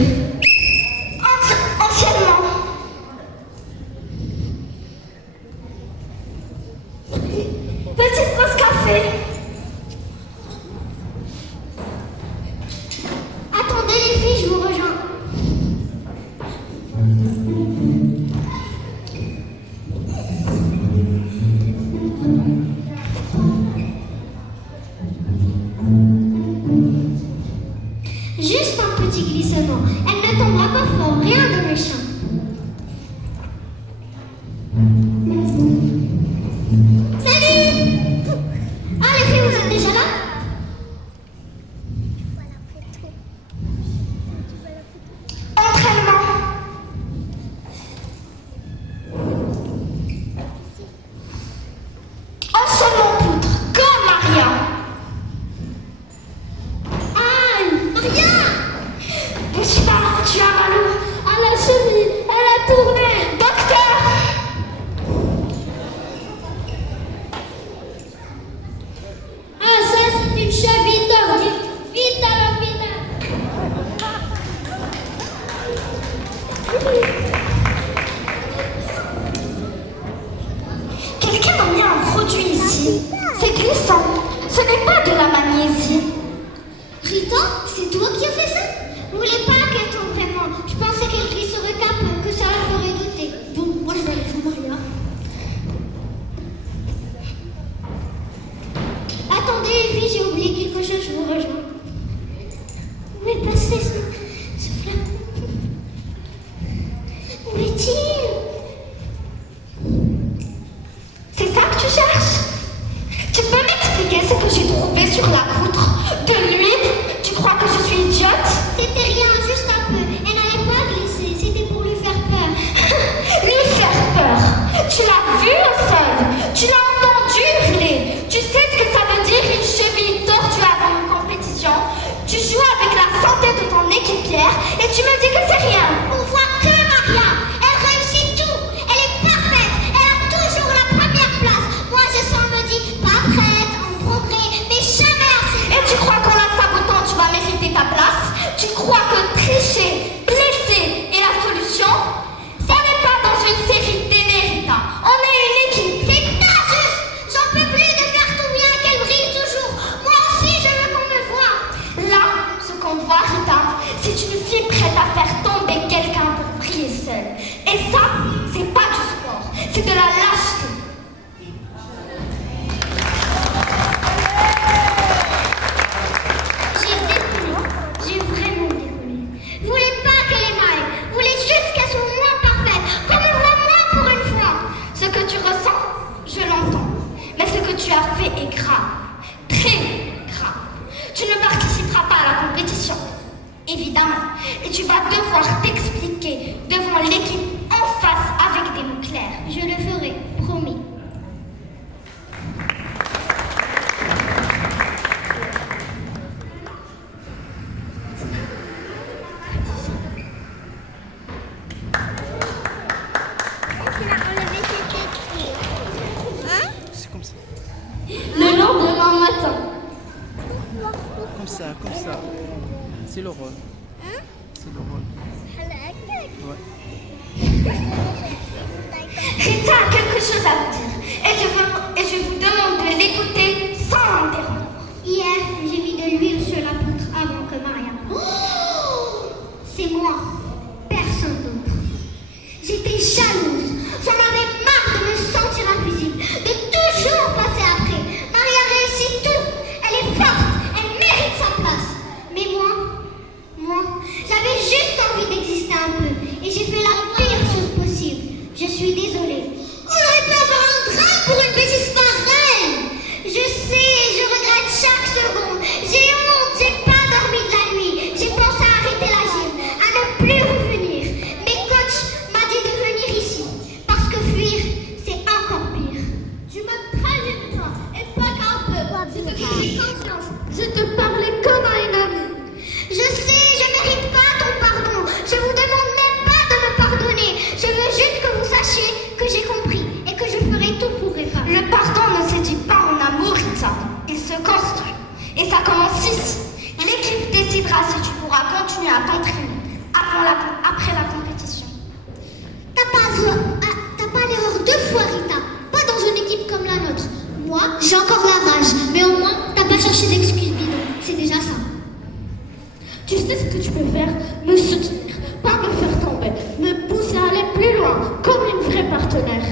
dire. Anciennement. Petite pause café. Attendez les filles, je vous rejoins. Juste un petit glissement. Elle ne tombera pas fort, rien de méchant. Salut! Ah, les filles, vous êtes déjà là? Entraînement. Enchaînement poutre, comme Maria. Aïe, Maria! Bouchita, tu as mal où? À la cheville, elle a tourné. Docteur! Ah, ça, c'est une cheville tordue. Vite à l'hôpital. Quelqu'un a mis un produit ici. C'est glissant. Ce n'est pas de la magnésie. Rita, c'est toi qui as fait ça? Je voulais pas qu'elle tombe vraiment. Je pensais qu'elle glisserait un peu, que ça la ferait douter. Bon, moi je vais aller voir Maria. Attendez les filles, j'ai oublié quelque chose, je vous rejoins. Où est passé ce flamme? Où est-il? C'est ça que tu cherches? Tu peux m'expliquer ce que j'ai trouvé sur la poutre? De l'huile? Tu crois que je suis idiote? C'était rien, juste un peu. Elle n'allait pas glisser, c'était pour lui faire peur. Lui faire peur? Tu l'as vu au sol? Tu l'as entendu hurler? Tu sais ce que ça veut dire une cheville tordue avant une compétition? Tu joues avec la santé de ton équipière et tu me dis que c'est rien. On voit que Maria. Elle réussit tout. Elle est parfaite. Elle a toujours la première place. Moi, je sens me dis pas prête, en progrès, mais jamais assez. Et tu crois qu'en la sabotant, tu vas mériter ta place? Tu crois que tricher, blesser est la solution? Ça n'est pas dans une série d'Emerita. On est une équipe. C'est pas juste. J'en peux plus de faire tout bien qu'elle brille toujours. Moi aussi, je veux qu'on me voie. Là, ce qu'on voit, Rita, c'est une fille prête à faire tomber quelqu'un pour briller seule. Et ça, c'est pas du sport. C'est de la lâcheté. J'ai décollé. J'ai vraiment décollé. Vous voulez pas qu'elle ait mal. Vous voulez juste qu'elle soit moins parfaite. Qu'on me voit moins pour une fois. Ce que tu ressens, je l'entends. Mais ce que tu as fait est grave. Très grave. Tu ne participeras pas à la compétition. Évidemment. Et tu vas devoir t'expliquer devant l'équipe en face avec des mots clairs. Je le ferai, promis. C'est comme ça. Le lendemain matin. Comme ça. C'est le rôle. C'est le rôle. Ouais. Rita a quelque chose à vous dire. Et je vous demande de l'écouter sans l'interrompre. Hier, j'ai mis de l'huile sur la poutre avant que Maria. Oh, c'est moi. Personne d'autre. J'étais jalouse. J'en avais marre de me sentir invisible. De toujours passer après. Maria réussit tout. Elle est forte. Elle mérite sa place. Mais moi, j'avais juste envie d'exister un peu. Et j'ai fait la pire chose possible. Je suis désolée. On aurait pu avoir un drame pour une bêtise pareille. après la compétition. T'as pas l'erreur 2 fois, Rita. Pas dans une équipe comme la nôtre. Moi, j'ai encore la rage. Mais au moins, t'as pas cherché d'excuses bidons. C'est déjà ça. Tu sais ce que tu peux faire? Me soutenir, pas me faire tomber, me pousser à aller plus loin, comme une vraie partenaire.